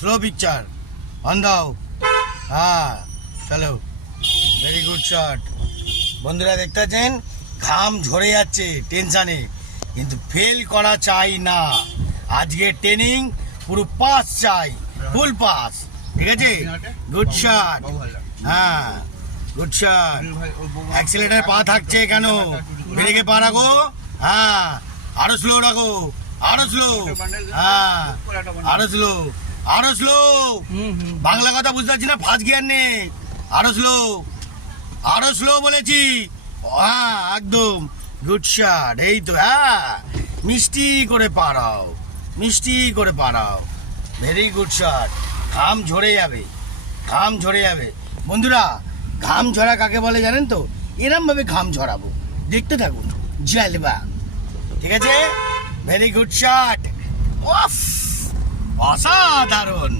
Slow picture on দাও। হ্যাঁ চলো, ভেরি গুড শট। বন্ধুরা দেখতে পাচ্ছেন ঘাম ঝরে যাচ্ছে টেনশানে, কিন্তু ফেল করা চাই না। আজকে ট্রেনিং পুরো পাস চাই, ফুল পাস। ঠিক আছে, গুড শট। হ্যাঁ গুড শট। অ্যাক্সিলেটারে পা থাকছে কেন? ব্রেকে পা রাখো। হ্যাঁ আরো স্লো রাখো, আরো স্লো। হ্যাঁ আরো স্লো, আরো স্লো। বাংলা কথা বুঝতে পারছি না, ফার্স্ট গিয়ার নেই। আরো স্লো, আরো স্লো বলেছি। হ্যাঁ একদম গুড শট। এই তো, হ্যাঁ মিষ্টি করে পারাও, মিষ্টি করে পারাও। Very good shot. ঘাম ঝরে যাবে, ঘাম ঝরে যাবে। বন্ধুরা ঘাম ঝরা কাকে বলে জানেন তো? এরম ভাবে ঘাম ঝরাবো, দেখতে থাকুন, জ্বালবা। ঠিক আছে, ভেরি গুড শট। অসাধারণ।